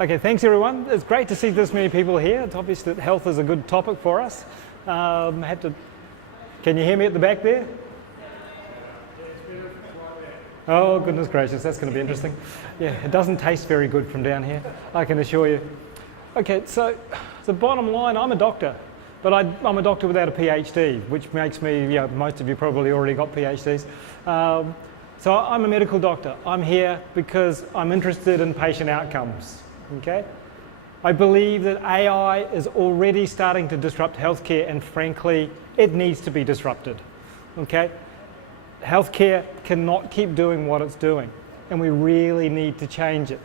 Okay, thanks everyone. It's great to see this many people here. It's obvious that health is a good topic for us. Can you hear me at the back there? Oh, goodness gracious, that's going to be interesting. Yeah, it doesn't taste very good from down here, I can assure you. Okay, so the bottom line, I'm a doctor, but I'm a doctor without a PhD, which makes me, most of you probably already got PhDs. So I'm a medical doctor. I'm here because I'm interested in patient outcomes, okay? I believe that AI is already starting to disrupt healthcare, and frankly, it needs to be disrupted, okay? Healthcare cannot keep doing what it's doing, and we really need to change it.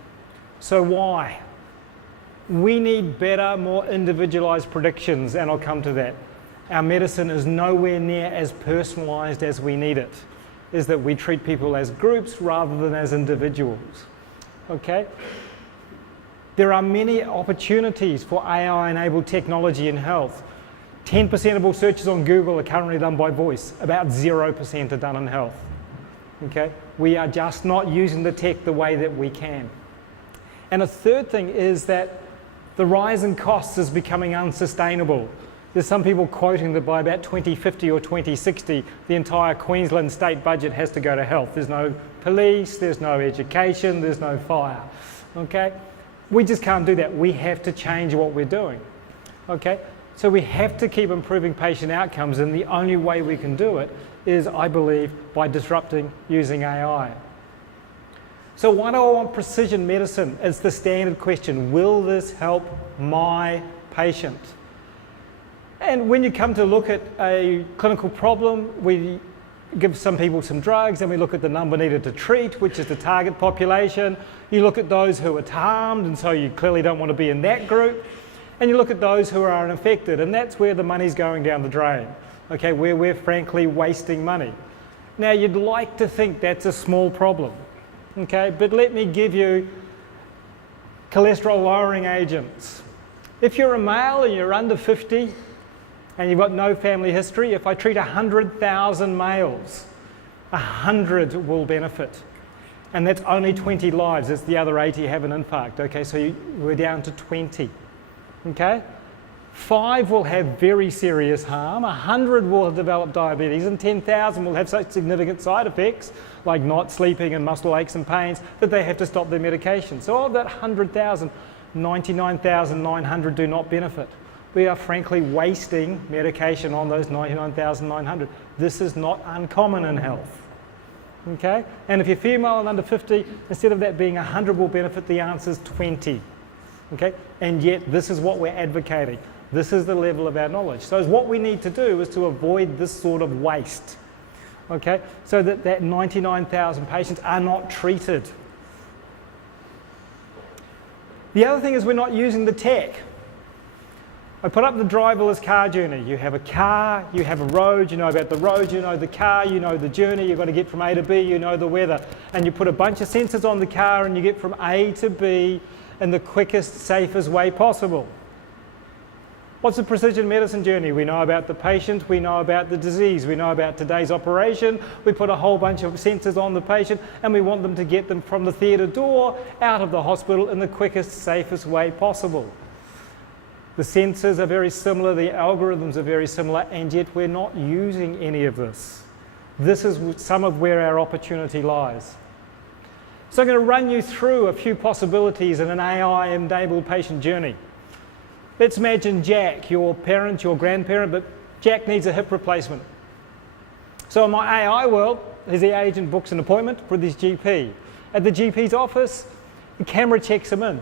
So why? We need better, more individualized predictions, and I'll come to that. Our medicine is nowhere near as personalized as we need it, is that we treat people as groups rather than as individuals, okay? There are many opportunities for AI-enabled technology in health. 10% of all searches on Google are currently done by voice. About 0% are done in health. Okay? We are just not using the tech the way that we can. And a third thing is that the rise in costs is becoming unsustainable. There's some people quoting that by about 2050 or 2060, the entire Queensland state budget has to go to health. There's no police, there's no education, there's no fire. Okay? We just can't do that. We have to change what we're doing. Okay? So we have to keep improving patient outcomes, and the only way we can do it is, I believe, by disrupting using AI. So why do I want precision medicine? It's the standard question. Will this help my patient? And when you come to look at a clinical problem, we give some people some drugs, and we look at the number needed to treat, which is the target population. You look at those who are harmed, and so you clearly don't want to be in that group. And you look at those who are unaffected, and that's where the money's going down the drain, okay, where we're frankly wasting money. Now, you'd like to think that's a small problem, okay, but let me give you cholesterol-lowering agents. If you're a male and you're under 50 and you've got no family history, if I treat 100,000 males, 100 will benefit. And that's only 20 lives. It's the other 80 have an infarct, okay, so we're down to 20. Okay? 5 will have very serious harm, 100 will develop diabetes, and 10,000 will have such significant side effects, like not sleeping and muscle aches and pains, that they have to stop their medication. So of that 100,000, 99,900 do not benefit. We are frankly wasting medication on those 99,900. This is not uncommon in health. Okay? And if you're female and under 50, instead of that being 100 will benefit, the answer is 20. Okay? And yet this is what we're advocating. This is the level of our knowledge. So what we need to do is to avoid this sort of waste. Okay? So that 99,000 patients are not treated. The other thing is we're not using the tech. I put up the driverless car journey. You have a car, you have a road, you know about the road, you know the car, you know the journey, you've got to get from A to B, you know the weather. And you put a bunch of sensors on the car and you get from A to B in the quickest, safest way possible. What's the precision medicine journey? We know about the patient, we know about the disease, we know about today's operation, we put a whole bunch of sensors on the patient, and we want them to get them from the theatre door out of the hospital in the quickest, safest way possible. The sensors are very similar, the algorithms are very similar, and yet we're not using any of this. This is some of where our opportunity lies. So I'm going to run you through a few possibilities in an AI-enabled patient journey. Let's imagine Jack, your parent, your grandparent, but Jack needs a hip replacement. So in my AI world, his agent books an appointment with his GP. At the GP's office, the camera checks him in.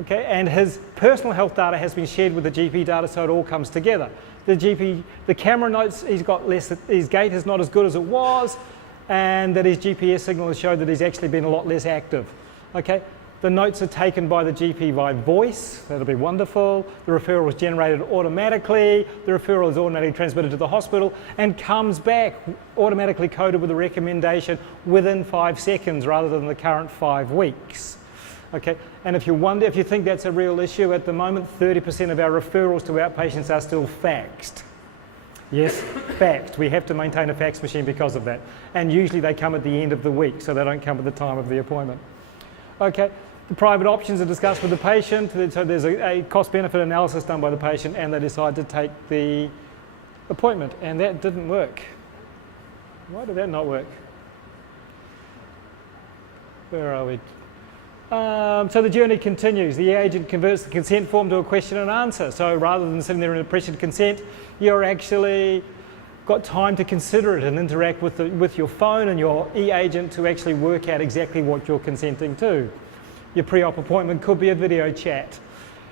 Okay, and his personal health data has been shared with the GP data, so it all comes together. The camera notes he's got less, his gait is not as good as it was, and that his GPS signal has showed that he's actually been a lot less active. Okay, the notes are taken by the GP by voice. That'll be wonderful. The referral is generated automatically. The referral is automatically transmitted to the hospital and comes back automatically coded with a recommendation within 5 seconds rather than the current 5 weeks. Okay, and if you think that's a real issue at the moment, 30% of our referrals to outpatients are still faxed. Yes, faxed. We have to maintain a fax machine because of that. And usually they come at the end of the week, so they don't come at the time of the appointment. Okay, The private options are discussed with the patient, so there's a cost-benefit analysis done by the patient, and they decide to take the appointment, and that didn't work. Why did that not work? Where are we? So the journey continues. The agent converts the consent form to a question and answer. So rather than sitting there in a pressured consent, you're actually got time to consider it and interact with your phone and your e-agent to actually work out exactly what you're consenting to. Your pre-op appointment could be a video chat.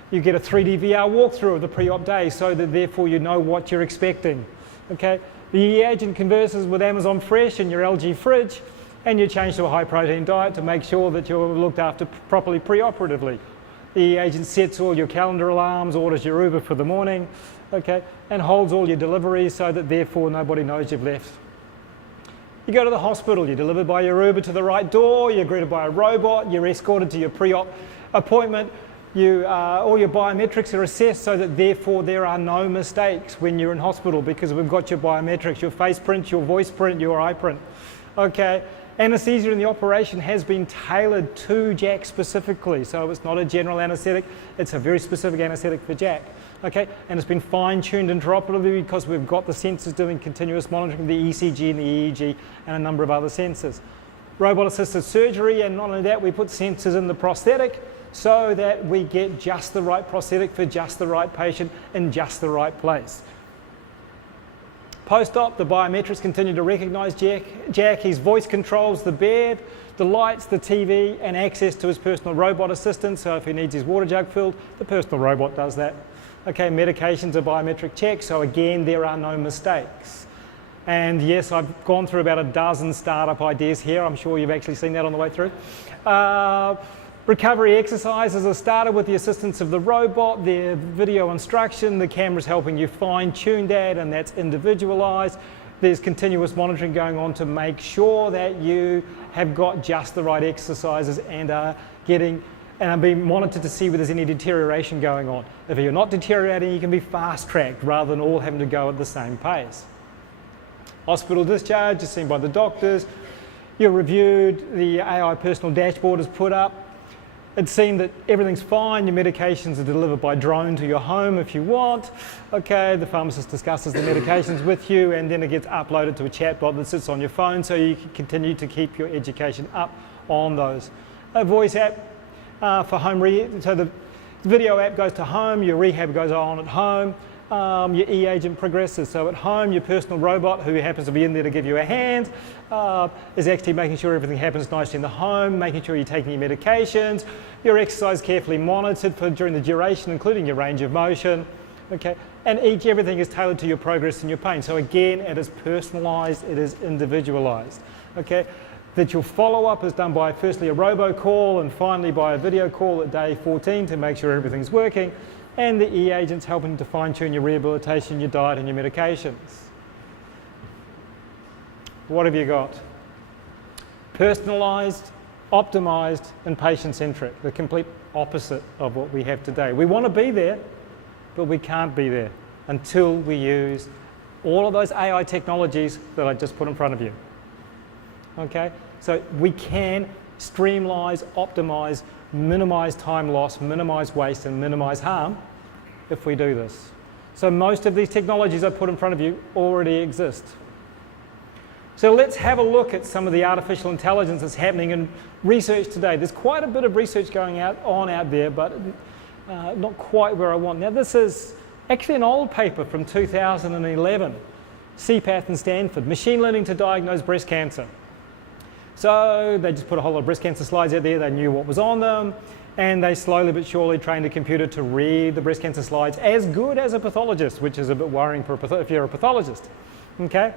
You get a 3D VR walkthrough of the pre-op day so that therefore you know what you're expecting. Okay? The e-agent converses with Amazon Fresh and your LG fridge, and you change to a high-protein diet to make sure that you're looked after properly pre-operatively. The e-agent sets all your calendar alarms, orders your Uber for the morning, okay, and holds all your deliveries so that therefore nobody knows you've left. You go to the hospital, you're delivered by your Uber to the right door, you're greeted by a robot, you're escorted to your pre-op appointment, all your biometrics are assessed so that therefore there are no mistakes when you're in hospital because we've got your biometrics, your face print, your voice print, your eye print. Okay, anaesthesia in the operation has been tailored to Jack specifically, so it's not a general anaesthetic, it's a very specific anaesthetic for Jack. Okay, and it's been fine-tuned intraoperatively because we've got the sensors doing continuous monitoring, the ECG and the EEG and a number of other sensors. Robot-assisted surgery, and not only that, we put sensors in the prosthetic so that we get just the right prosthetic for just the right patient in just the right place. Post-op, the biometrics continue to recognise Jack. His voice controls the bed, the lights, the TV, and access to his personal robot assistant. So if he needs his water jug filled, the personal robot does that. Okay, medications are biometric checks, so again, there are no mistakes. And yes, I've gone through about a dozen startup ideas here. I'm sure you've actually seen that on the way through. Recovery exercises are started with the assistance of the robot, their video instruction, the camera's helping you fine-tune that, and that's individualised. There's continuous monitoring going on to make sure that you have got just the right exercises and are being monitored to see whether there's any deterioration going on. If you're not deteriorating, you can be fast-tracked rather than all having to go at the same pace. Hospital discharge is seen by the doctors. You're reviewed, the AI personal dashboard is put up. It's seen that everything's fine, your medications are delivered by drone to your home if you want. Okay, the pharmacist discusses the medications with you, and then it gets uploaded to a chatbot that sits on your phone so you can continue to keep your education up on those. A voice app for home so the video app goes to home, your rehab goes on at home, your e-agent progresses. So at home, your personal robot, who happens to be in there to give you a hand, is actually making sure everything happens nicely in the home, making sure you're taking your medications, your exercise carefully monitored during the duration, including your range of motion. Okay, and everything is tailored to your progress and your pain. So again, it is personalised, it is individualised. Okay, that your follow-up is done by firstly a robocall and finally by a video call at day 14 to make sure everything's working. And the e-agent's helping to fine-tune your rehabilitation, your diet and your medications. What have you got? Personalised, optimised and patient-centric, the complete opposite of what we have today. We want to be there, but we can't be there until we use all of those AI technologies that I just put in front of you. Okay, so we can streamline, optimise, minimise time loss, minimise waste and minimise harm if we do this. So most of these technologies I put in front of you already exist. So let's have a look at some of the artificial intelligence that's happening in research today. There's quite a bit of research going on out there, but not quite where I want. Now this is actually an old paper from 2011, CPATH in Stanford, machine learning to diagnose breast cancer. So they just put a whole lot of breast cancer slides out there, they knew what was on them, and they slowly but surely trained a computer to read the breast cancer slides as good as a pathologist, which is a bit worrying if you're a pathologist, okay?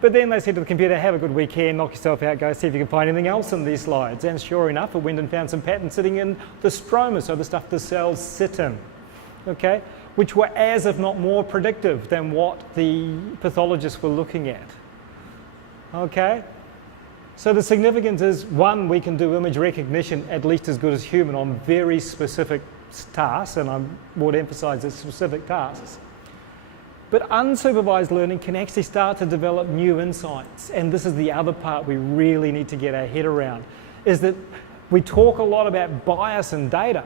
But then they said to the computer, have a good weekend, knock yourself out, go see if you can find anything else in these slides. And sure enough, it went and found some patterns sitting in the stroma, so the stuff the cells sit in, okay? Which were as if not more predictive than what the pathologists were looking at, okay? So the significance is, one, we can do image recognition at least as good as human on very specific tasks, and I would emphasise it's specific tasks. But unsupervised learning can actually start to develop new insights, and this is the other part we really need to get our head around, is that We talk a lot about bias in data,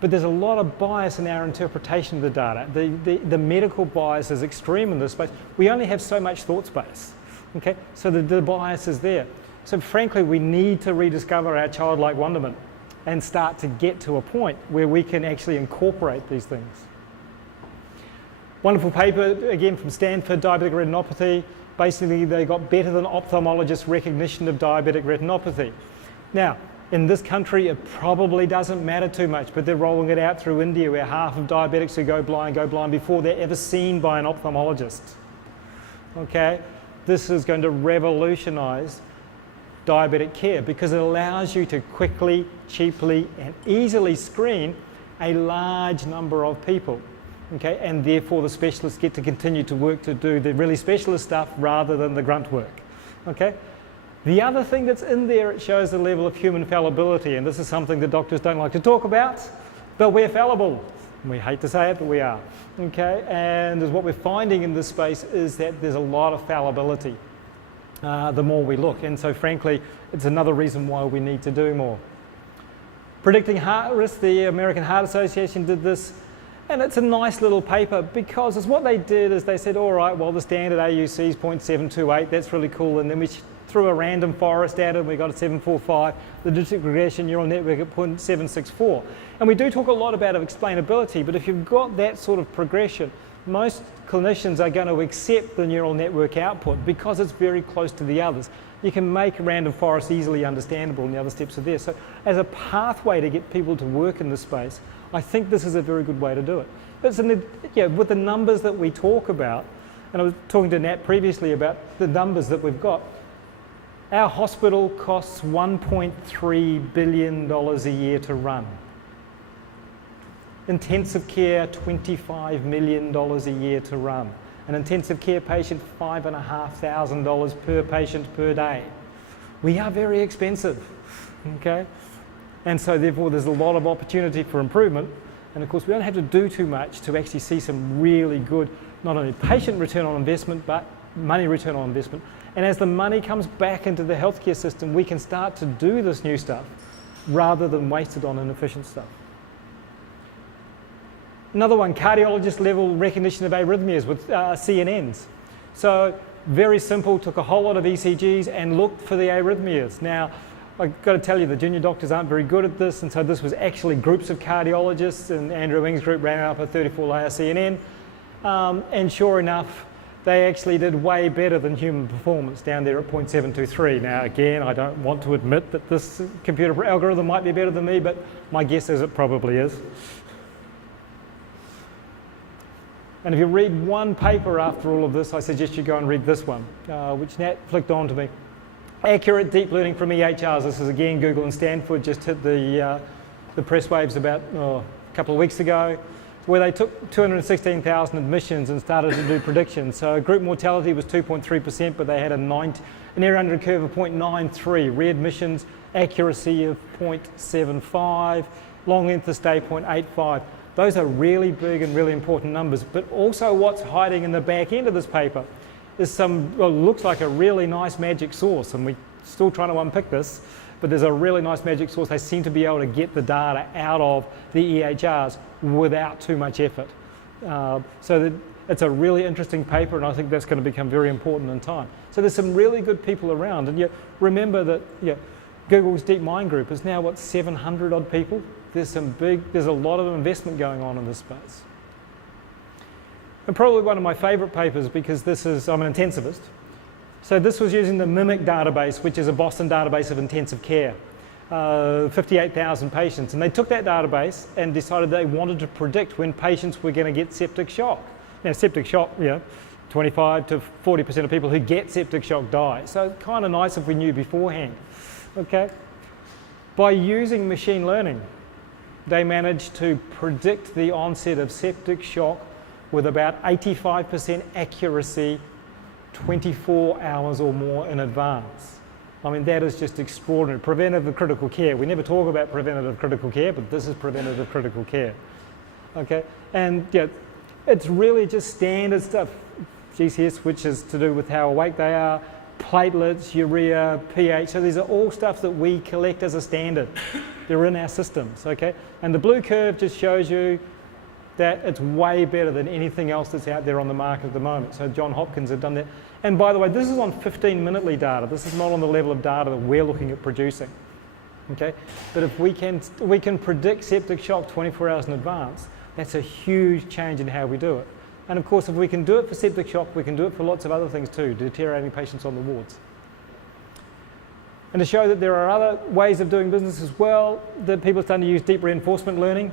but there's a lot of bias in our interpretation of the data. The medical bias is extreme in this space. We only have so much thought space, okay? So the bias is there. So frankly, we need to rediscover our childlike wonderment and start to get to a point where we can actually incorporate these things. Wonderful paper, again from Stanford, diabetic retinopathy. Basically, they got better than ophthalmologists' recognition of diabetic retinopathy. Now, in this country, it probably doesn't matter too much, but they're rolling it out through India, where half of diabetics who go blind before they're ever seen by an ophthalmologist. Okay? This is going to revolutionize diabetic care because it allows you to quickly, cheaply, and easily screen a large number of people. Okay, and therefore the specialists get to continue to work to do the really specialist stuff rather than the grunt work. Okay? The other thing that's in there, it shows the level of human fallibility, and this is something that doctors don't like to talk about, but we're fallible. We hate to say it, but we are. Okay, and what we're finding in this space is that there's a lot of fallibility the more we look, and so frankly, it's another reason why we need to do more. Predicting heart risk, the American Heart Association did this. And it's a nice little paper because what they did is they said, all right, well, the standard AUC is 0.728, that's really cool. And then we threw a random forest at it and we got a 745, the district regression neural network at 0.764. And we do talk a lot about explainability, but if you've got that sort of progression, most clinicians are going to accept the neural network output because it's very close to the others. You can make random forest easily understandable and the other steps are there. So as a pathway to get people to work in this space, I think this is a very good way to do it. But with the numbers that we talk about, and I was talking to Nat previously about the numbers that we've got, our hospital costs $1.3 billion a year to run. Intensive care, $25 million a year to run. An intensive care patient, $5,500 per patient per day. We are very expensive, okay? And so therefore there's a lot of opportunity for improvement. And of course we don't have to do too much to actually see some really good, not only patient return on investment, but money return on investment. And as the money comes back into the healthcare system, we can start to do this new stuff rather than waste it on inefficient stuff. Another one, cardiologist level recognition of arrhythmias with CNNs. So very simple, took a whole lot of ECGs and looked for the arrhythmias. Now, I've got to tell you, the junior doctors aren't very good at this, and so this was actually groups of cardiologists, and Andrew Ng's group ran up a 34-layer CNN, and sure enough, they actually did way better than human performance down there at 0.723. Now again, I don't want to admit that this computer algorithm might be better than me, but my guess is it probably is. And if you read one paper after all of this, I suggest you go and read this one, which Nat flicked on to me. Accurate deep learning from EHRs. This is again Google and Stanford just hit the press waves about a couple of weeks ago, where they took 216,000 admissions and started to do predictions. So group mortality was 2.3%, but they had an error under a curve of 0.93, readmissions accuracy of 0.75, long length of stay 0.85. Those are really big and really important numbers, but also what's hiding in the back end of this paper is looks like a really nice magic sauce, and we're still trying to unpick this, but there's a really nice magic sauce. They seem to be able to get the data out of the EHRs without too much effort. So it's a really interesting paper, and I think that's going to become very important in time. So there's some really good people around, and yet remember that Google's DeepMind group is now, 700 odd people? There's a lot of investment going on in this space. And probably one of my favorite papers, because I'm an intensivist. So this was using the MIMIC database, which is a Boston database of intensive care, 58,000 patients. And they took that database and decided they wanted to predict when patients were going to get septic shock. Now, septic shock, 25 to 40% of people who get septic shock die. So kind of nice if we knew beforehand, okay? By using machine learning, they managed to predict the onset of septic shock with about 85% accuracy 24 hours or more in advance. I mean, that is just extraordinary. Preventative critical care. We never talk about preventative critical care, but this is preventative critical care. Okay, and it's really just standard stuff. GCS, which is to do with how awake they are, platelets, urea, pH. So these are all stuff that we collect as a standard. They're in our systems, okay? And the blue curve just shows you that it's way better than anything else that's out there on the market at the moment. So Johns Hopkins have done that. And by the way, this is on 15-minutely data. This is not on the level of data that we're looking at producing, okay? But if we can predict septic shock 24 hours in advance, that's a huge change in how we do it. And of course, if we can do it for septic shock, we can do it for lots of other things too, deteriorating patients on the wards. And to show that there are other ways of doing business as well, that people are starting to use deep reinforcement learning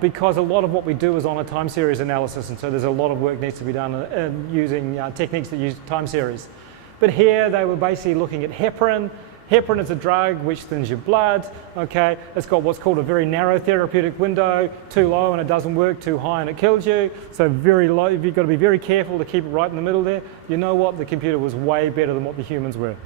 because a lot of what we do is on a time series analysis, and so there's a lot of work needs to be done using techniques that use time series. But here they were basically looking at heparin. Heparin is a drug which thins your blood, okay? It's got what's called a very narrow therapeutic window, too low and it doesn't work, too high and it kills you. So very low, you've got to be very careful to keep it right in the middle there. You know what? The computer was way better than what the humans were,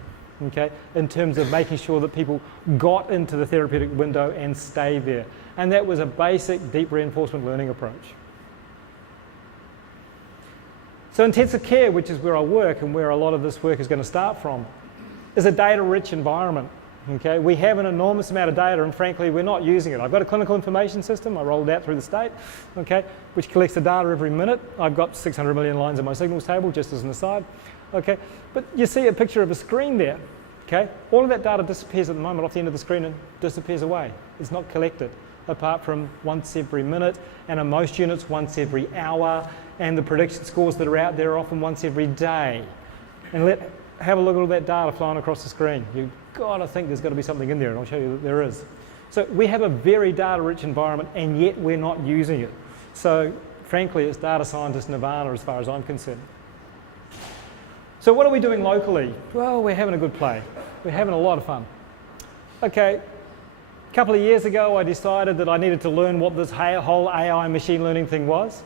okay? In terms of making sure that people got into the therapeutic window and stay there. And that was a basic deep reinforcement learning approach. So intensive care, which is where I work and where a lot of this work is going to start from, is a data-rich environment, okay? We have an enormous amount of data and frankly we're not using it. I've got a clinical information system, I rolled it out through the state, okay, which collects the data every minute. I've got 600 million lines in my signals table, just as an aside, okay? But you see a picture of a screen there, okay? All of that data disappears at the moment off the end of the screen and disappears away. It's not collected, apart from once every minute, and in most units once every hour, and the prediction scores that are out there are often once every day. And have a look at all that data flying across the screen. You've got to think there's got to be something in there, and I'll show you that there is. So we have a very data-rich environment, and yet we're not using it. So frankly, it's data scientist nirvana as far as I'm concerned. So what are we doing locally? Well, we're having a good play. We're having a lot of fun. Okay, a couple of years ago, I decided that I needed to learn what this whole AI machine learning thing was.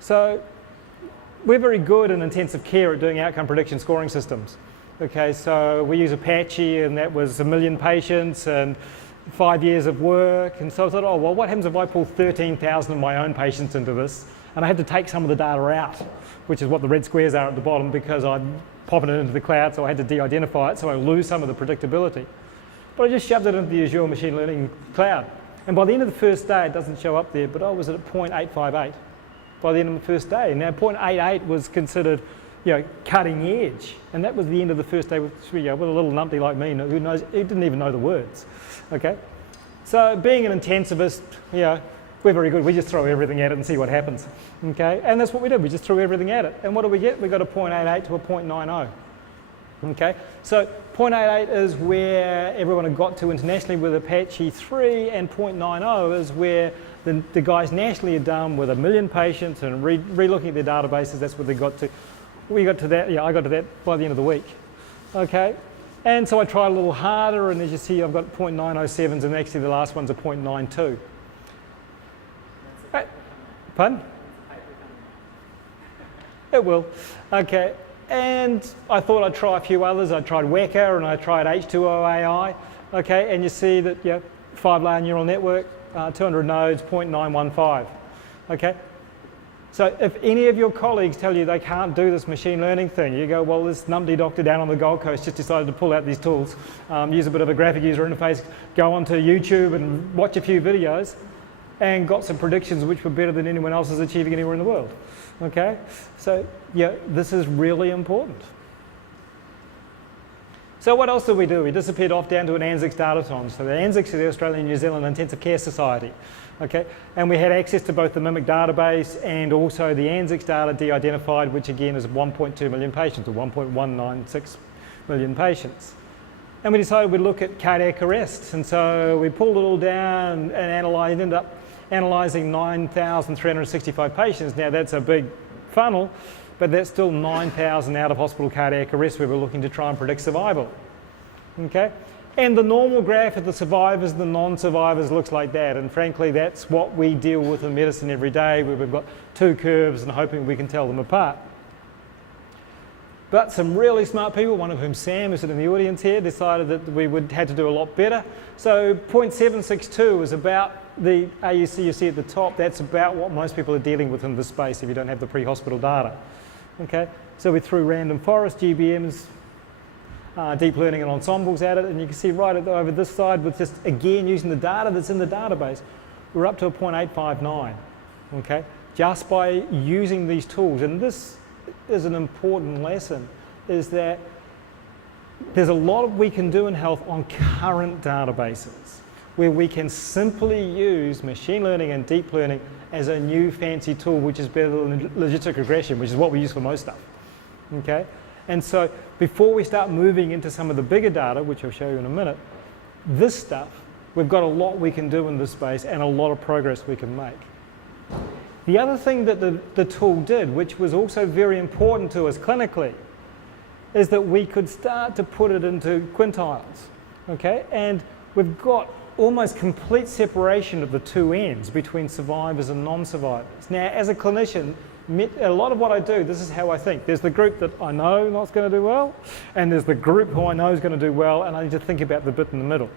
So we're very good in intensive care at doing outcome prediction scoring systems. Okay, so we use Apache, and that was 1 million patients and 5 years of work. And so I thought, oh, well, what happens if I pull 13,000 of my own patients into this? And I had to take some of the data out, which is what the red squares are at the bottom, because I'm popping it into the cloud, so I had to de-identify it, so I lose some of the predictability. But I just shoved it into the Azure Machine Learning cloud. And by the end of the first day, it doesn't show up there, but I was at 0.858. By the end of the first day. Now 0.88 was considered, cutting edge, and that was the end of the first day with a little numpty like me who didn't even know the words. Okay, so being an intensivist, we're very good. We just throw everything at it and see what happens. Okay, and that's what we did. We just threw everything at it, and what do we get? We got a 0.88 to a 0.90. Okay, so 0.88 is where everyone had got to internationally with Apache 3, and 0.90 is where the guys nationally had done with 1 million patients and re-looking at their databases. That's what they got to. We got to that, I got to that by the end of the week. Okay, and so I tried a little harder, and as you see, I've got 0.907s, and actually the last one's a 0.92. Pardon? It will. Okay. And I thought I'd try a few others. I tried Weka and I tried H2O.AI. Okay, and you see that 5-layer neural network, 200 nodes, 0.915. Okay, so if any of your colleagues tell you they can't do this machine learning thing, you go, well, this numpty doctor down on the Gold Coast just decided to pull out these tools, use a bit of a graphic user interface, go onto YouTube and watch a few videos, and got some predictions which were better than anyone else is achieving anywhere in the world. Okay, so this is really important. So what else did we do? We disappeared off down to an ANZICS dataton. So the ANZICS is the Australian New Zealand Intensive Care Society. Okay, and we had access to both the MIMIC database and also the ANZICS data de-identified, which again is 1.2 million patients, or 1.196 million patients. And we decided we'd look at cardiac arrests, and so we pulled it all down and ended up analysing 9,365 patients. Now that's a big funnel, but that's still 9,000 out-of-hospital cardiac arrests where we're looking to try and predict survival. Okay, and the normal graph of the survivors and the non-survivors looks like that, and frankly that's what we deal with in medicine every day, where we've got two curves and hoping we can tell them apart. But some really smart people, one of whom Sam, who's in the audience here, decided that we had to do a lot better. So 0.762 is about the AUC you see at the top. That's about what most people are dealing with in this space if you don't have the pre-hospital data. Okay, so we threw random forest GBMs deep learning and ensembles at it, and you can see right over this side with just, again, using the data that's in the database, we're up to a 0.859, okay? Just by using these tools. And this is an important lesson, is that there's a lot we can do in health on current databases, where we can simply use machine learning and deep learning as a new fancy tool, which is better than logistic regression, which is what we use for most stuff, okay? And so before we start moving into some of the bigger data, which I'll show you in a minute, this stuff, we've got a lot we can do in this space and a lot of progress we can make. The other thing that the tool did, which was also very important to us clinically, is that we could start to put it into quintiles, okay? And we've got almost complete separation of the two ends between survivors and non-survivors. Now, as a clinician, a lot of what I do, this is how I think. There's the group that I know not going to do well, and there's the group who I know is going to do well, and I need to think about the bit in the middle,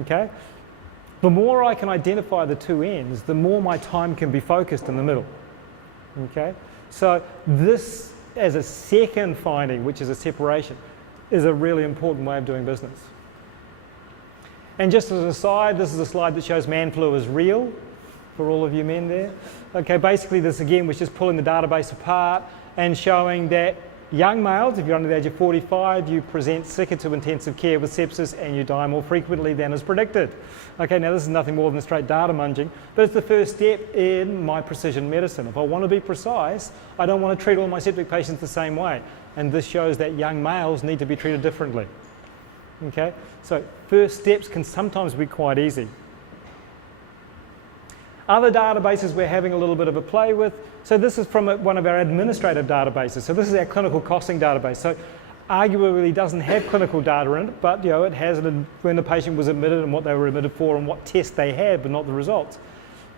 okay? The more I can identify the two ends, the more my time can be focused in the middle, okay? So this, as a second finding, which is a separation, is a really important way of doing business. And just as an aside, this is a slide that shows man flu is real, for all of you men there. Okay, basically this again was just pulling the database apart and showing that young males, if you're under the age of 45, you present sicker to intensive care with sepsis and you die more frequently than is predicted. Okay, now this is nothing more than straight data munging, but it's the first step in my precision medicine. If I want to be precise, I don't want to treat all my septic patients the same way. And this shows that young males need to be treated differently. Okay, so first steps can sometimes be quite easy. Other databases we're having a little bit of a play with. So this is from one of our administrative databases. So this is our clinical costing database. So arguably doesn't have clinical data in it, but it has when the patient was admitted and what they were admitted for and what test they had, but not the results.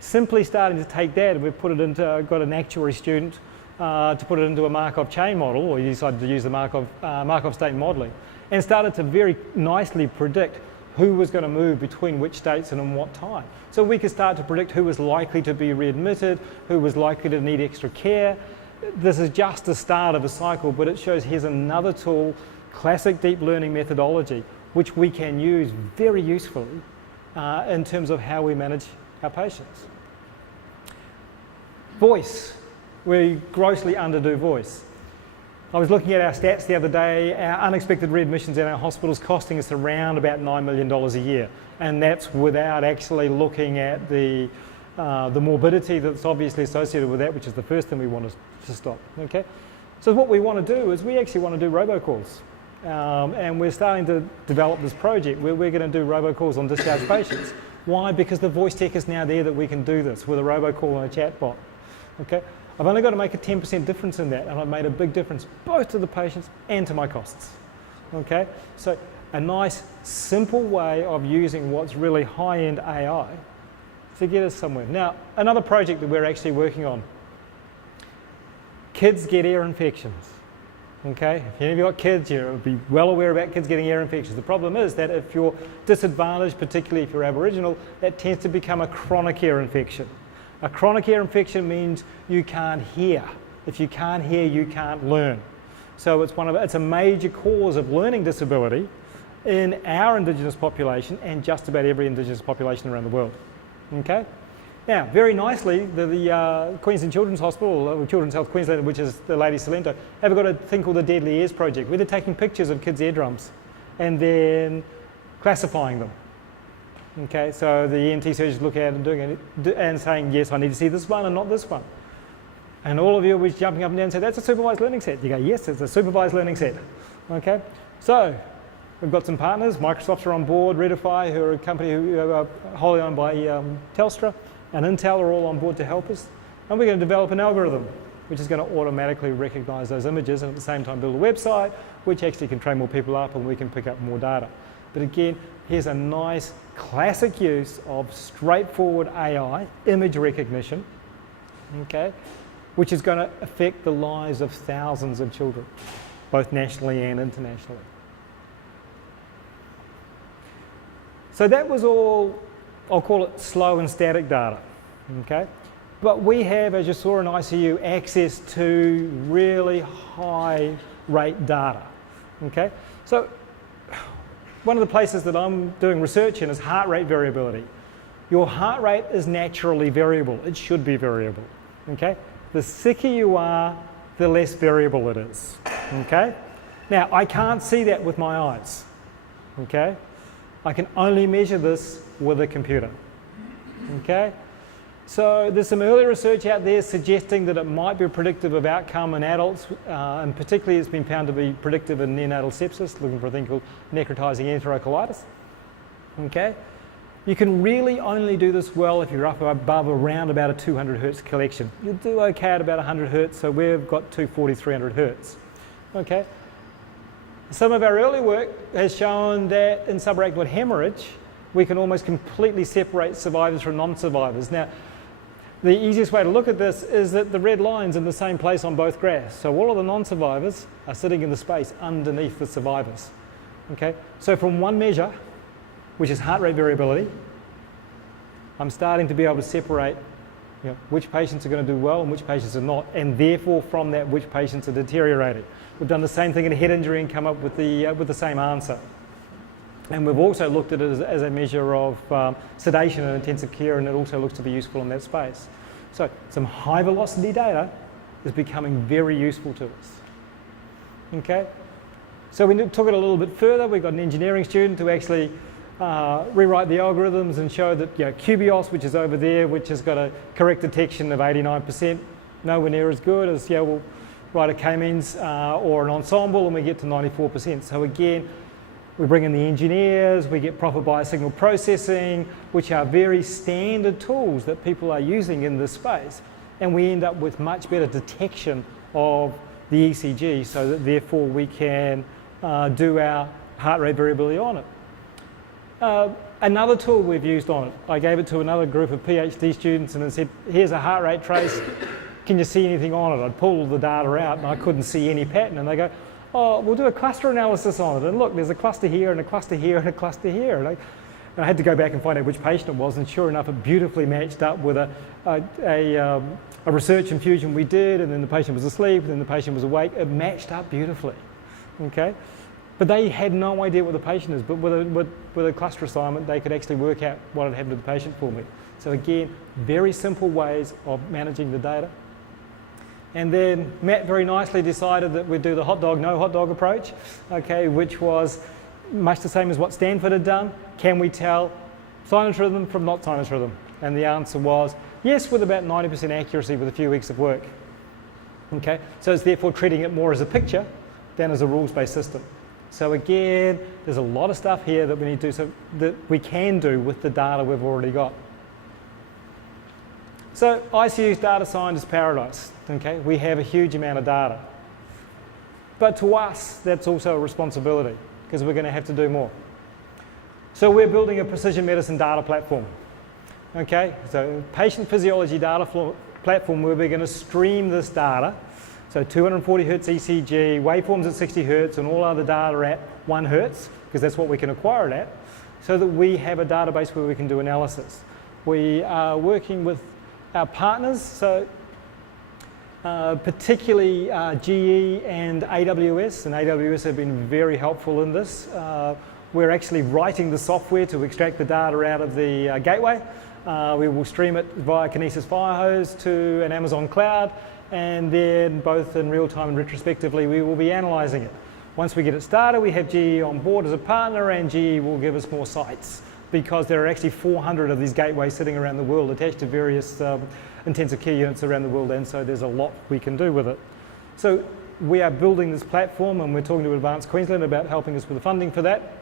Simply starting to take that, and we've put it into, got an actuary student to put it into a Markov chain model, or you decided to use the Markov state modeling, and started to very nicely predict who was going to move between which states and in what time. So we could start to predict who was likely to be readmitted, who was likely to need extra care. This is just the start of a cycle, but it shows here's another tool, classic deep learning methodology, which we can use very usefully in terms of how we manage our patients. Voice. We grossly underdo voice. I was looking at our stats the other day. Our unexpected readmissions in our hospitals costing us around about $9 million a year, and that's without actually looking at the morbidity that's obviously associated with that, which is the first thing we want to stop. Okay, so what we want to do is we actually want to do robocalls, and we're starting to develop this project where we're going to do robocalls on discharged patients. Why? Because the voice tech is now there that we can do this with a robocall and a chatbot. Okay. I've only got to make a 10% difference in that, and I've made a big difference both to the patients and to my costs. Okay, so a nice, simple way of using what's really high-end AI to get us somewhere. Now, another project that we're actually working on. Kids get ear infections. Okay, if any of you got kids, you'll be well aware about kids getting ear infections. The problem is that if you're disadvantaged, particularly if you're Aboriginal, that tends to become a chronic ear infection. A chronic ear infection means you can't hear. If you can't hear, you can't learn. So it's a major cause of learning disability in our Indigenous population and just about every Indigenous population around the world. Okay? Now, very nicely, the Queensland Children's Hospital, or Children's Health Queensland, which is the Lady Salento, have got a thing called the Deadly Ears Project, where they're taking pictures of kids' eardrums and then classifying them. Okay, so the ENT surgeons look at it and doing it and saying, yes, I need to see this one and not this one. And all of you are jumping up and down and say, that's a supervised learning set. You go, yes, it's a supervised learning set. Okay, so we've got some partners. Microsoft are on board, Redify, who are a company who are wholly owned by Telstra, and Intel are all on board to help us. And we're going to develop an algorithm which is going to automatically recognize those images and at the same time build a website which actually can train more people up and we can pick up more data. But again, here's a nice classic use of straightforward AI, image recognition, okay, which is going to affect the lives of thousands of children, both nationally and internationally. So that was all, I'll call it slow and static data, okay? But we have, as you saw in ICU, access to really high rate data, okay? So one of the places that I'm doing research in is heart rate variability. Your heart rate is naturally variable. It should be variable, okay? The sicker you are, the less variable it is, okay? Now, I can't see that with my eyes, okay? I can only measure this with a computer, okay? So there's some early research out there suggesting that it might be predictive of outcome in adults, and particularly it's been found to be predictive in neonatal sepsis, looking for a thing called necrotizing enterocolitis, okay? You can really only do this well if you're up above around about a 200 hertz collection. You'll do okay at about 100 hertz, so we've got 240, 300 hertz, okay? Some of our early work has shown that in subarachnoid hemorrhage, we can almost completely separate survivors from non-survivors. Now, the easiest way to look at this is that the red line's in the same place on both graphs. So all of the non-survivors are sitting in the space underneath the survivors, okay? So from one measure, which is heart rate variability, I'm starting to be able to separate which patients are going to do well and which patients are not, and therefore from that, which patients are deteriorating. We've done the same thing in a head injury and come up with the same answer. And we've also looked at it as a measure of sedation and intensive care, and it also looks to be useful in that space. So some high velocity data is becoming very useful to us, okay? So we took it a little bit further. We got an engineering student to actually rewrite the algorithms and show that QBOS, which is over there, which has got a correct detection of 89%, nowhere near as good as we'll write a K-means or an ensemble, and we get to 94%. So again, we bring in the engineers, we get proper biosignal processing, which are very standard tools that people are using in this space, and we end up with much better detection of the ECG, so that therefore we can do our heart rate variability on it. Another tool we've used on it, I gave it to another group of PhD students and I said, here's a heart rate trace, can you see anything on it? I'd pulled the data out and I couldn't see any pattern, and they go, oh, we'll do a cluster analysis on it, and look, there's a cluster here and a cluster here and a cluster here. And I had to go back and find out which patient it was, and sure enough it beautifully matched up with a research infusion we did, and then the patient was asleep, and then the patient was awake. It matched up beautifully, okay? But they had no idea what the patient is, but with a cluster assignment, they could actually work out what had happened to the patient for me. So again, very simple ways of managing the data. And then Matt very nicely decided that we'd do the hot dog, no hot dog approach, okay, which was much the same as what Stanford had done. Can we tell sinus rhythm from not sinus rhythm? And the answer was yes, with about 90% accuracy with a few weeks of work. Okay, so it's therefore treating it more as a picture than as a rules-based system. So again, there's a lot of stuff here that we need to do, so that we can do with the data we've already got. So ICU's data scientist paradise, okay? We have a huge amount of data. But to us, that's also a responsibility, because we're going to have to do more. So we're building a precision medicine data platform, okay? So patient physiology data platform where we're going to stream this data. So 240 hertz ECG, waveforms at 60 hertz, and all other data at 1 hertz, because that's what we can acquire it at, so that we have a database where we can do analysis. We are working with our partners, so particularly GE and AWS, and AWS have been very helpful in this. We're actually writing the software to extract the data out of the gateway. We will stream it via Kinesis Firehose to an Amazon cloud, and then both in real time and retrospectively we will be analysing it. Once we get it started, we have GE on board as a partner, and GE will give us more sites, because there are actually 400 of these gateways sitting around the world attached to various intensive care units around the world, and so there's a lot we can do with it. So we are building this platform, and we're talking to Advanced Queensland about helping us with the funding for that.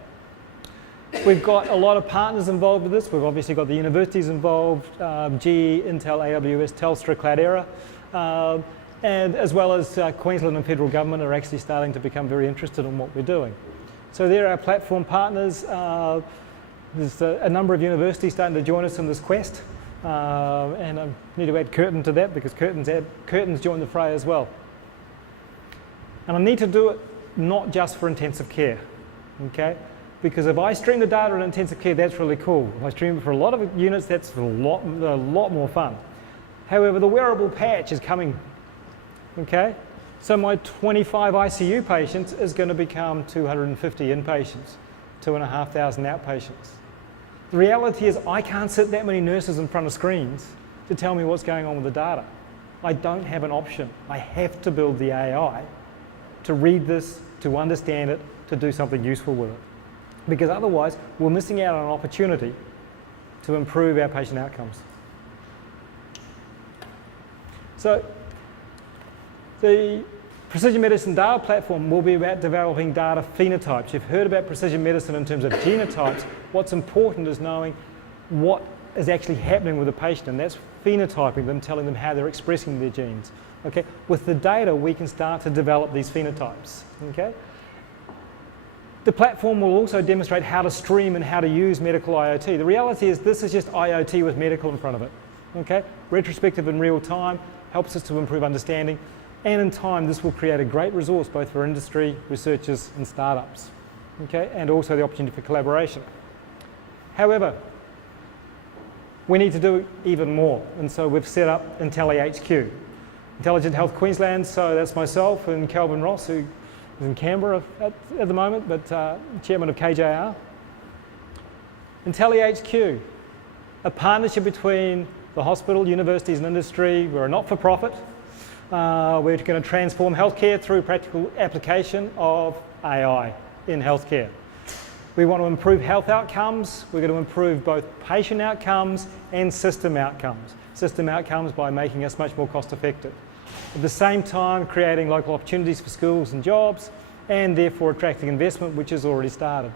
We've got a lot of partners involved with this. We've obviously got the universities involved, GE, Intel, AWS, Telstra, Cloudera, and as well as Queensland and federal government are actually starting to become very interested in what we're doing. So there are our platform partners. There's a number of universities starting to join us in this quest, and I need to add Curtin to that, because Curtin's joined the fray as well. And I need to do it not just for intensive care, okay? Because if I stream the data in intensive care, that's really cool. If I stream it for a lot of units, that's a lot more fun. However, the wearable patch is coming, okay? So my 25 ICU patients is going to become 250 inpatients, 2,500 outpatients. The reality is I can't sit that many nurses in front of screens to tell me what's going on with the data. I don't have an option. I have to build the AI to read this, to understand it, to do something useful with it. Because otherwise, we're missing out on an opportunity to improve our patient outcomes. So, the precision medicine data platform will be about developing data phenotypes. You've heard about precision medicine in terms of genotypes. What's important is knowing what is actually happening with the patient, and that's phenotyping them, telling them how they're expressing their genes. Okay? With the data, we can start to develop these phenotypes. Okay? The platform will also demonstrate how to stream and how to use medical IoT. The reality is this is just IoT with medical in front of it. Okay? Retrospective in real time helps us to improve understanding, and in time this will create a great resource both for industry, researchers and startups. Okay? And also the opportunity for collaboration. However, we need to do even more, and so we've set up IntelliHQ. Intelligent Health Queensland, so that's myself and Kelvin Ross, who is in Canberra at the moment, but chairman of KJR. IntelliHQ, a partnership between the hospital, universities and industry. We're a not-for-profit. We're going to transform healthcare through practical application of AI in healthcare. We want to improve health outcomes. We're going to improve both patient outcomes and system outcomes. System outcomes by making us much more cost effective. At the same time, creating local opportunities for schools and jobs, and therefore attracting investment, which has already started.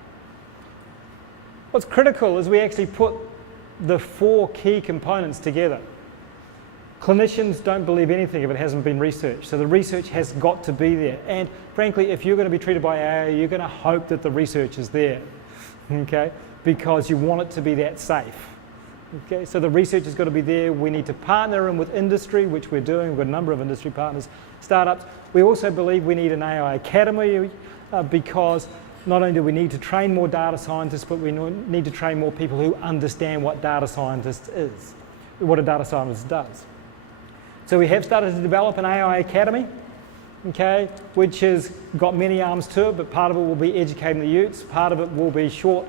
What's critical is we actually put the 4 key components together. Clinicians don't believe anything if it hasn't been researched, so the research has got to be there. And frankly, if you're going to be treated by AI, you're going to hope that the research is there, okay? Because you want it to be that safe. Okay, so the research has got to be there. We need to partner in with industry, which we're doing. We've got a number of industry partners, startups. We also believe we need an AI academy because not only do we need to train more data scientists, but we need to train more people who understand what data scientist is, what a data scientist does. So we have started to develop an AI academy, okay, which has got many arms to it, but part of it will be educating the youths, part of it will be short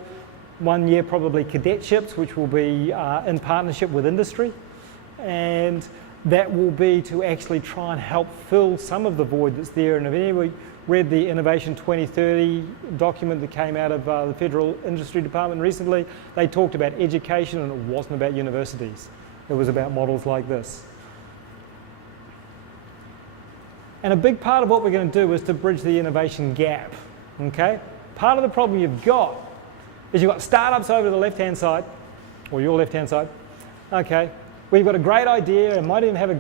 1 year probably cadetships, which will be in partnership with industry, and that will be to actually try and help fill some of the void that's there. And if anyone read the Innovation 2030 document that came out of the Federal Industry Department recently, they talked about education, and it wasn't about universities. It was about models like this. And a big part of what we're going to do is to bridge the innovation gap, okay? Part of the problem you've got is you've got startups over to the left-hand side, or your left-hand side, okay? We've got a great idea and might even have an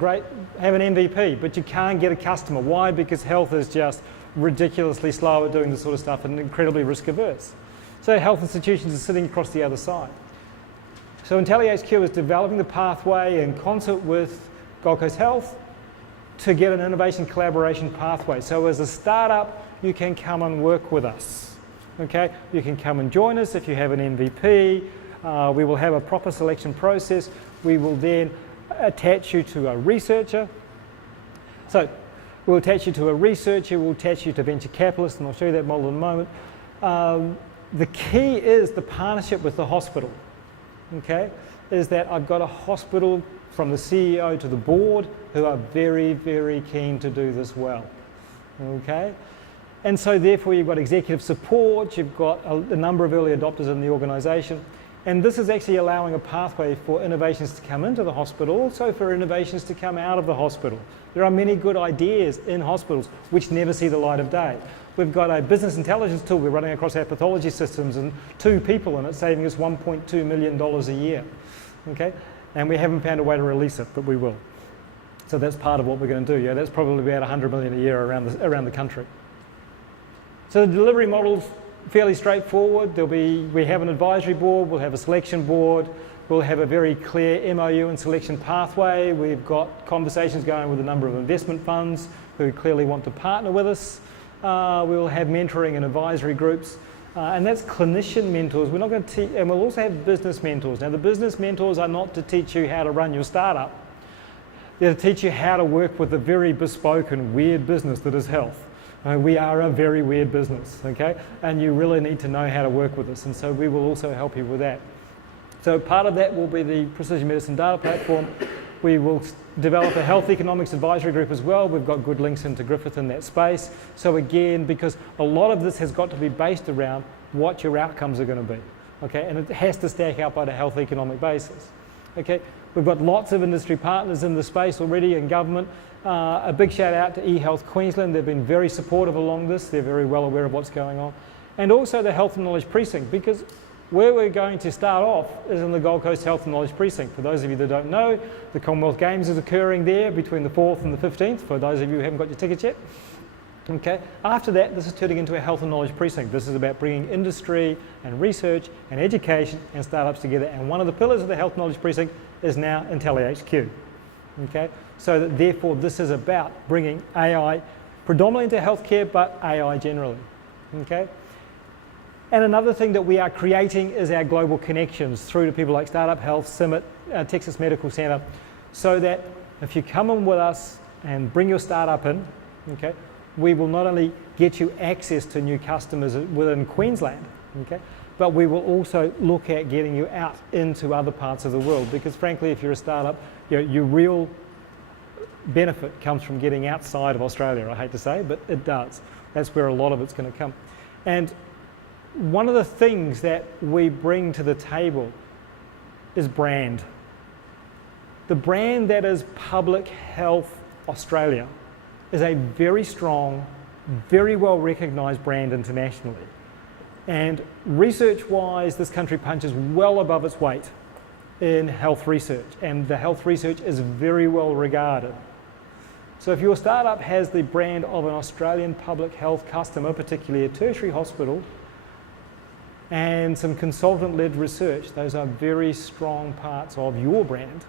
MVP, but you can't get a customer. Why? Because health is just ridiculously slow at doing this sort of stuff and incredibly risk averse. So health institutions are sitting across the other side. So IntelliHQ is developing the pathway in concert with Gold Coast Health to get an innovation collaboration pathway. So as a startup, you can come and work with us, okay? You can come and join us if you have an MVP. We will have a proper selection process. We will then attach you to a researcher. So we'll attach you to a researcher, we'll attach you to venture capitalists, and I'll show you that model in a moment. The key is the partnership with the hospital, okay? Is that I've got a hospital from the CEO to the board who are very, very keen to do this well, okay? And so therefore you've got executive support, you've got a number of early adopters in the organisation, and this is actually allowing a pathway for innovations to come into the hospital, also for innovations to come out of the hospital. There are many good ideas in hospitals which never see the light of day. We've got a business intelligence tool we're running across our pathology systems, and 2 people, and it's saving us $1.2 million a year, okay? And we haven't found a way to release it, but we will. So that's part of what we're going to do. Yeah, that's probably about 100 million a year around the country. So the delivery model's fairly straightforward. We have an advisory board, we'll have a selection board, we'll have a very clear MOU and selection pathway. We've got conversations going with a number of investment funds who clearly want to partner with us. We'll have mentoring and advisory groups. And that's clinician mentors. We're not going to teach, and we'll also have business mentors. Now the business mentors are not to teach you how to run your startup. They're to teach you how to work with a very bespoke and weird business that is health. We are a very weird business, okay? And you really need to know how to work with us, and so we will also help you with that. So part of that will be the Precision Medicine Data Platform. We will develop a health economics advisory group as well. We've got good links into Griffith in that space. So again, because a lot of this has got to be based around what your outcomes are going to be, okay? And it has to stack up on a health economic basis, okay? We've got lots of industry partners in the space already, and government. A big shout out to eHealth Queensland. They've been very supportive along this. They're very well aware of what's going on. And also the Health and Knowledge Precinct, because where we're going to start off is in the Gold Coast Health and Knowledge Precinct. For those of you that don't know, the Commonwealth Games is occurring there between the 4th and the 15th, for those of you who haven't got your tickets yet. Okay. After that, this is turning into a Health and Knowledge Precinct. This is about bringing industry and research and education and startups together. And one of the pillars of the Health and Knowledge Precinct is now IntelliHQ. Okay. So that therefore this is about bringing AI predominantly into healthcare, but AI generally. Okay. And another thing that we are creating is our global connections through to people like Startup Health, Summit, Texas Medical Center, so that if you come in with us and bring your startup in, okay, we will not only get you access to new customers within Queensland, okay, but we will also look at getting you out into other parts of the world, because frankly, if you're a startup, your real benefit comes from getting outside of Australia, I hate to say, but it does. That's where a lot of it's going to come. And one of the things that we bring to the table is brand. The brand that is Public Health Australia is a very strong, very well recognised brand internationally. And research-wise, this country punches well above its weight in health research, and the health research is very well regarded. So if your startup has the brand of an Australian public health customer, particularly a tertiary hospital, and some consultant-led research, those are very strong parts of your brand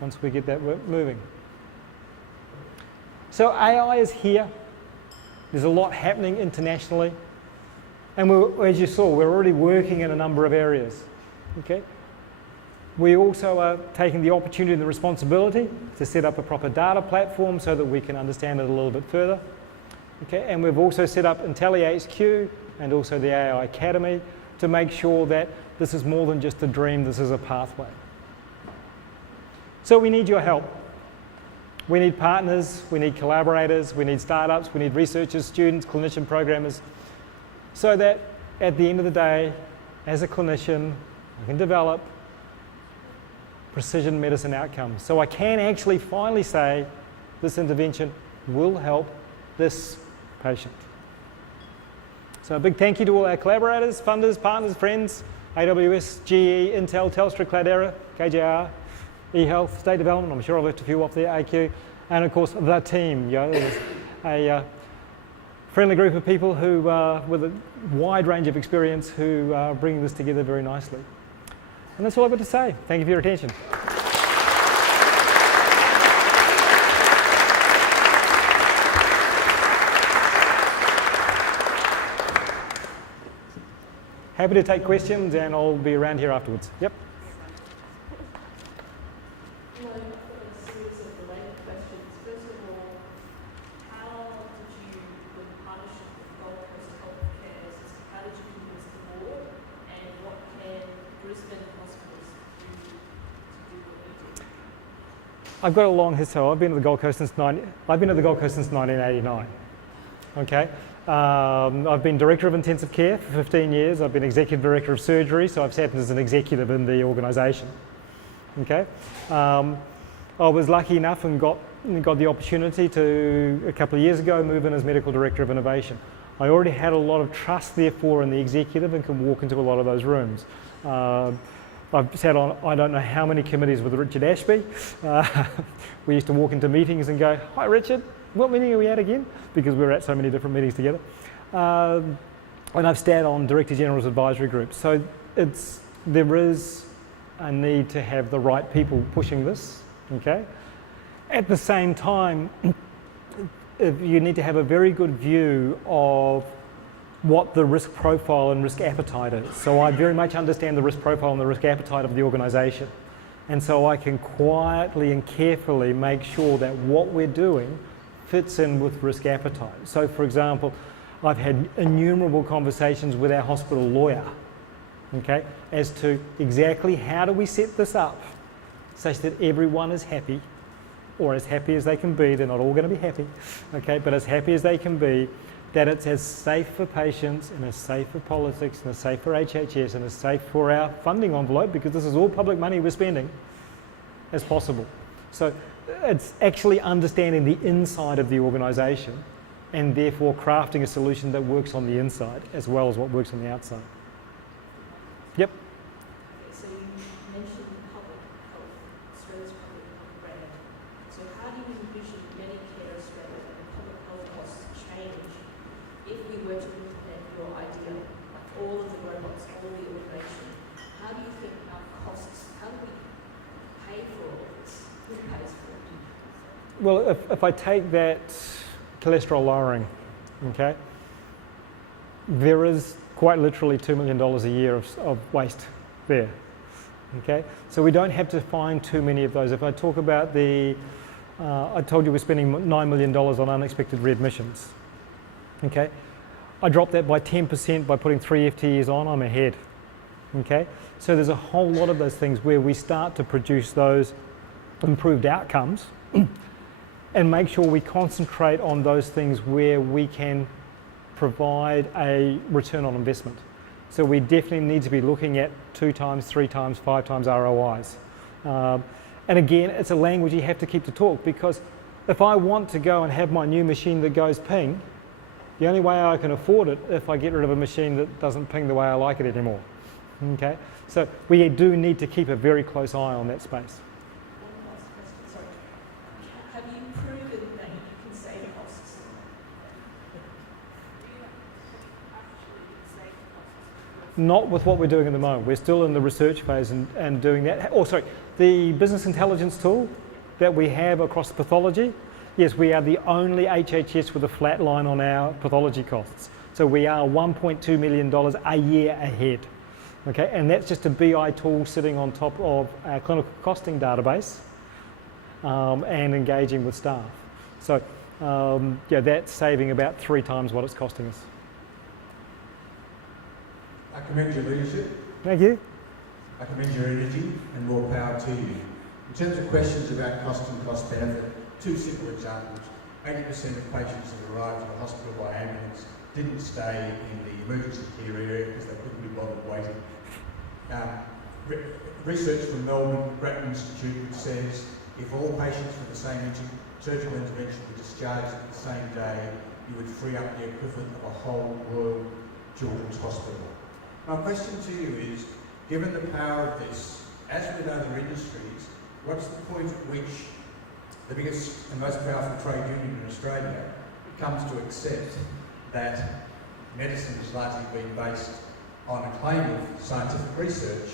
once we get that moving. So AI is here. There's a lot happening internationally. And as you saw, we're already working in a number of areas. Okay? We also are taking the opportunity and the responsibility to set up a proper data platform so that we can understand it a little bit further. Okay? And we've also set up IntelliHQ and also the AI Academy to make sure that this is more than just a dream, this is a pathway. So we need your help. We need partners, we need collaborators, we need startups, we need researchers, students, clinician programmers, so that at the end of the day, as a clinician, I can develop precision medicine outcomes. So I can actually finally say this intervention will help this patient. So a big thank you to all our collaborators, funders, partners, friends, AWS, GE, Intel, Telstra, Cloudera, KJR, eHealth, State Development, I'm sure I left a few off there, AQ, and of course the team. There's a friendly group of people who, with a wide range of experience, who are bringing this together very nicely. And that's all I've got to say. Thank you for your attention. Happy to take questions, and I'll be around here afterwards. Yep. Well, I've got a series of related questions. First of all, how did you, in partnership with Gold Coast Healthcare, how did you convince the board, and what can Brisbane hospitals do to do what you do? I've got a long history. I've been at the Gold Coast since 1989. Okay. I've been Director of Intensive Care for 15 years. I've been Executive Director of Surgery, so I've sat as an executive in the organisation. Okay. I was lucky enough and got the opportunity to, a couple of years ago, move in as Medical Director of Innovation. I already had a lot of trust, therefore, in the executive and can walk into a lot of those rooms. I've sat on, I don't know how many committees with Richard Ashby. We used to walk into meetings and go, "Hi Richard, what meeting are we at again?" Because we were at so many different meetings together. And I've sat on Director General's advisory groups. So there is a need to have the right people pushing this, okay? At the same time, you need to have a very good view of what the risk profile and risk appetite is. So I very much understand the risk profile and the risk appetite of the organisation. And so I can quietly and carefully make sure that what we're doing fits in with risk appetite. So for example, I've had innumerable conversations with our hospital lawyer, okay, as to exactly how do we set this up such that everyone is happy, or as happy as they can be. They're not all going to be happy, okay, but as happy as they can be, that it's as safe for patients and as safe for politics and as safe for HHS and as safe for our funding envelope, because this is all public money we're spending, as possible. So it's actually understanding the inside of the organisation and therefore crafting a solution that works on the inside as well as what works on the outside. Yep. Okay, so you mentioned public health, Australia's public health brand. So how do you envision Medicare Australia and public health costs change if we were to implement your idea, like all of the robots, all the automation? How do you think our costs, how do we pay for all of this? Who pays for it? Well, if I take that cholesterol lowering, okay, there is quite literally $2 million a year of waste there, okay? So we don't have to find too many of those. If I talk about the, I told you we're spending $9 million on unexpected readmissions, okay? I dropped that by 10% by putting 3 FTEs on, I'm ahead, okay? So there's a whole lot of those things where we start to produce those improved outcomes and make sure we concentrate on those things where we can provide a return on investment. So we definitely need to be looking at 2 times, 3 times, 5 times ROIs. And again, it's a language you have to keep to talk, because if I want to go and have my new machine that goes ping, the only way I can afford it if I get rid of a machine that doesn't ping the way I like it anymore. Okay? So we do need to keep a very close eye on that space. One last question, sorry. Have you proven that you can save costs? Not with what we're doing at the moment. We're still in the research phase and doing that. Oh, sorry, the business intelligence tool that we have across pathology, yes, we are the only HHS with a flat line on our pathology costs. So we are $1.2 million a year ahead. Okay, and that's just a BI tool sitting on top of our clinical costing database and engaging with staff. So yeah, that's saving about 3 times what it's costing us. I commend your leadership. Thank you. I commend your energy and more power to you. In terms of questions about cost and cost benefit, 2 simple examples. 80% of patients that arrived at the hospital by ambulance didn't stay in the emergency care area because they couldn't be bothered waiting. Research from Melbourne, Brent Institute, which says if all patients with the same surgical intervention were discharged at the same day, you would free up the equivalent of a whole Royal Children's Hospital. My question to you is, given the power of this, as with other industries, what's the point at which the biggest and most powerful trade union in Australia comes to accept that medicine is largely being based on a claim of scientific research,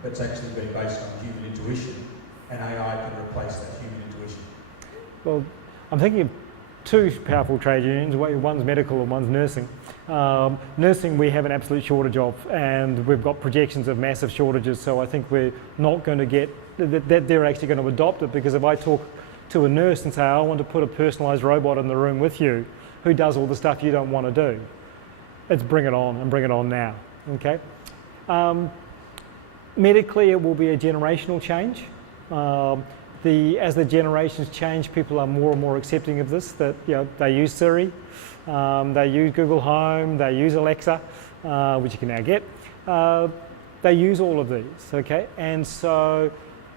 but it's actually been based on human intuition, and AI can replace that human intuition? Well, I'm thinking of 2 powerful trade unions. One's medical and one's nursing. Nursing we have an absolute shortage of, and we've got projections of massive shortages, so I think we're not going to get, that they're actually going to adopt it, because if I talk to a nurse and say, I want to put a personalised robot in the room with you who does all the stuff you don't want to do, it's bring it on, and bring it on now. Okay. Medically, it will be a generational change. As the generations change, people are more and more accepting of this. That they use Siri, they use Google Home, they use Alexa, which you can now get. They use all of these. Okay, and so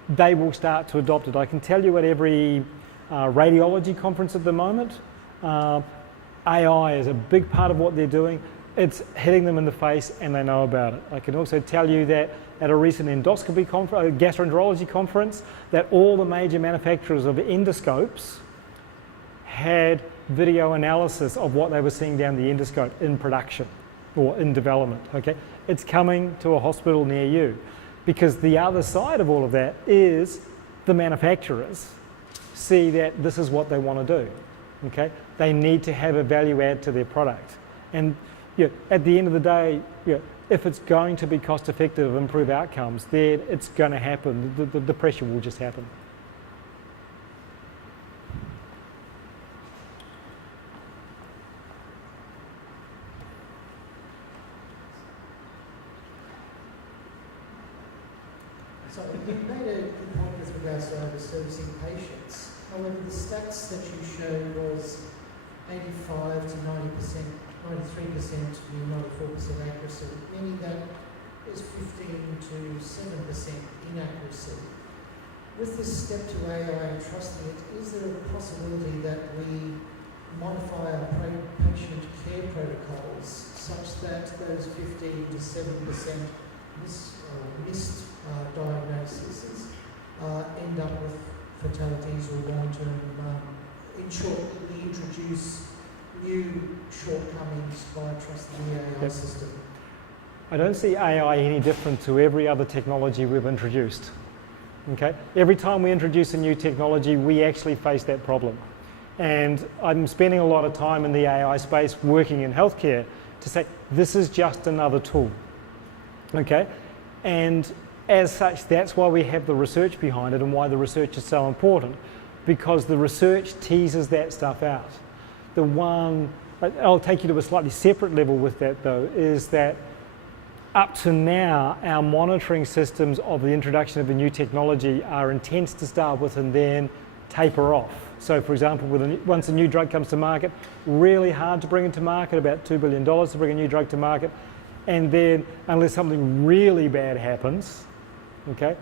they will start to adopt it. I can tell you at every radiology conference at the moment, AI is a big part of what they're doing. It's hitting them in the face and they know about it. I can also tell you that at a recent endoscopy conference, gastroenterology conference, that all the major manufacturers of endoscopes had video analysis of what they were seeing down the endoscope in production or in development. Okay, it's coming to a hospital near you, because the other side of all of that is the manufacturers see that this is what they want to do. Okay, they need to have a value add to their product, and at the end of the day, if it's going to be cost effective, improve outcomes, then it's going to happen. The pressure will just happen. Sorry, you made a good point with regards to over-servicing patients. However, the stats that you showed was 85 to 90%, 93% near 94% accuracy, meaning that there's 15 to 7% inaccuracy. With this step to AI and trusting it, is there a possibility that we modify our patient care protocols such that those 15 to 7% missed diagnoses end up with fatalities or long-term, in short, we introduce new shortcomings by trusting the AI system? I don't see AI any different to every other technology we've introduced. Okay? Every time we introduce a new technology, we actually face that problem. And I'm spending a lot of time in the AI space working in healthcare to say, this is just another tool. Okay? And as such, that's why we have the research behind it and why the research is so important, because the research teases that stuff out. The one, I'll take you to a slightly separate level with that though, is that up to now, our monitoring systems of the introduction of a new technology are intense to start with and then taper off. So for example, once a new drug comes to market, really hard to bring it to market, about $2 billion to bring a new drug to market. And then unless something really bad happens, okay,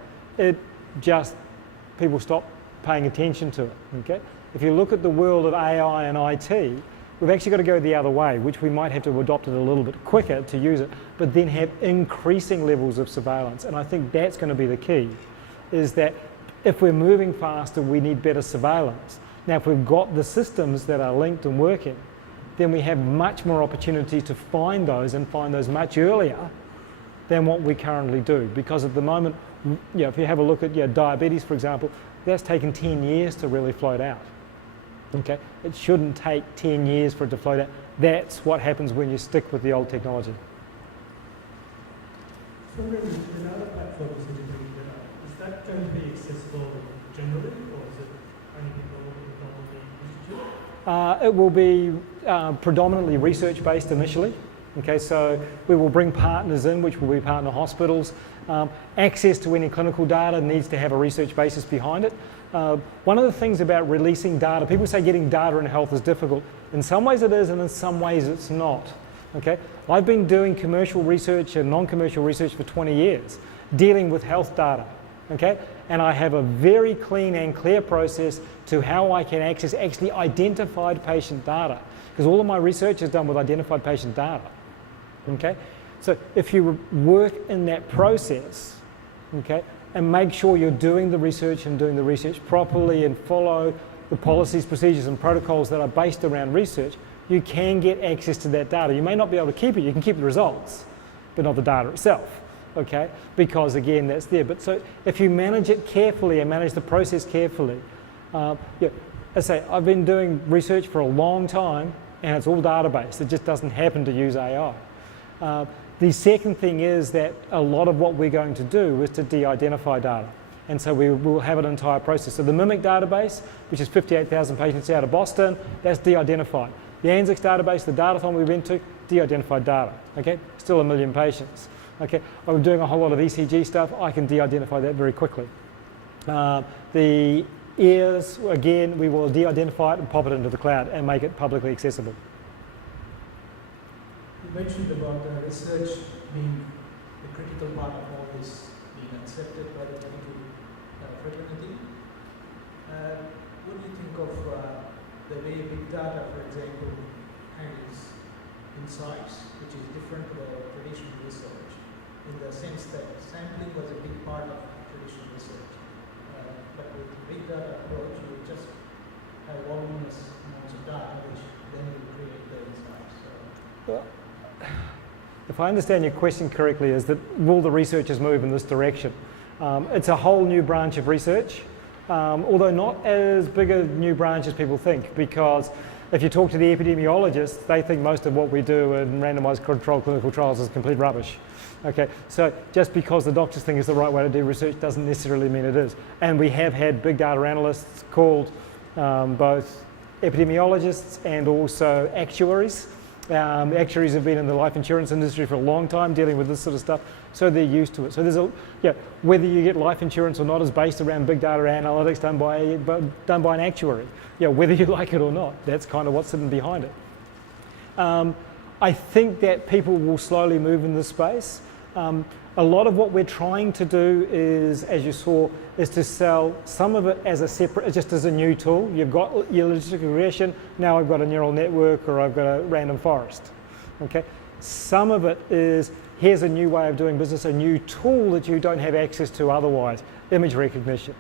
people stop paying attention to it, okay? If you look at the world of AI and IT, we've actually got to go the other way, which we might have to adopt it a little bit quicker to use it, but then have increasing levels of surveillance. And I think that's going to be the key, is that if we're moving faster, we need better surveillance. Now, if we've got the systems that are linked and working, then we have much more opportunity to find those and find those much earlier than what we currently do. Because at the moment, if you have a look at diabetes, for example, that's taken 10 years to really float out. Okay, it shouldn't take 10 years for it to float out. That's what happens when you stick with the old technology. So with other platforms that you're bringing out, is that going to be accessible generally, or is it only people in the institute? It will be predominantly research-based initially. Okay, so we will bring partners in, which will be partner hospitals. Access to any clinical data needs to have a research basis behind it. One of the things about releasing data, people say getting data in health is difficult. In some ways it is, and in some ways it's not. Okay, I've been doing commercial research and non-commercial research for 20 years, dealing with health data. Okay, and I have a very clean and clear process to how I can access actually identified patient data, because all of my research is done with identified patient data. Okay, so if you work in that process, okay, and make sure you're doing the research and doing the research properly and follow the policies, procedures and protocols that are based around research, you can get access to that data. You may not be able to keep it, you can keep the results, but not the data itself, okay? Because again, that's there. But so if you manage it carefully and manage the process carefully, I say, I've been doing research for a long time and it's all database. It just doesn't happen to use AI. The second thing is that a lot of what we're going to do is to de-identify data. And so we will have an entire process. So the MIMIC database, which is 58,000 patients out of Boston, that's de-identified. The ANZIX database, the datathon we went to, de-identified data, okay? Still 1 million patients, okay? I'm doing a whole lot of ECG stuff, I can de-identify that very quickly. The ears, again, we will de-identify it and pop it into the cloud and make it publicly accessible. You mentioned about research being a critical part of all this being accepted by the medical fraternity. What do you think of the way big data, for example, handles insights, which is different to the traditional research, in the sense that sampling was a big part of traditional research. But with the big data approach, you would just have voluminous amounts of data, which then will create the insights. Well, if I understand your question correctly, is that will the researchers move in this direction? It's a whole new branch of research, although not as big a new branch as people think, because if you talk to the epidemiologists, they think most of what we do in randomized controlled clinical trials is complete rubbish. Okay, so just because the doctors think it's the right way to do research doesn't necessarily mean it is. And we have had big data analysts called both epidemiologists and also actuaries. Actuaries have been in the life insurance industry for a long time dealing with this sort of stuff, so they're used to it. So whether you get life insurance or not is based around big data analytics done by an actuary. Whether you like it or not, that's kind of what's sitting behind it. I think that people will slowly move in this space. A lot of what we're trying to do is, as you saw, is to sell some of it as a separate, just as a new tool. You've got your logistic regression, now I've got a neural network or I've got a random forest. Okay. Some of it is, here's a new way of doing business, a new tool that you don't have access to otherwise, image recognition.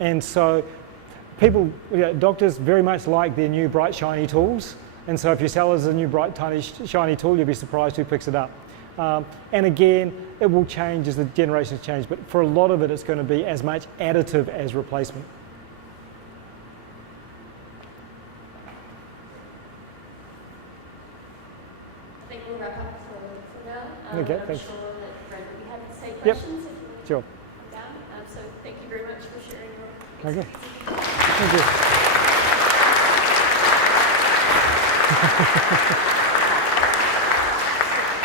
And so people, doctors very much like their new bright shiny tools. And so if you sell as a new bright tiny shiny tool, you'll be surprised who picks it up. And again, it will change as the generations change, but for a lot of it, it's going to be as much additive as replacement. I think we'll wrap up for now. Okay, I'm thanks. sure that Brent will be happy to take Yep. questions if you want Sure. to come down. So thank you very much for sharing your Okay. expertise. Thank you.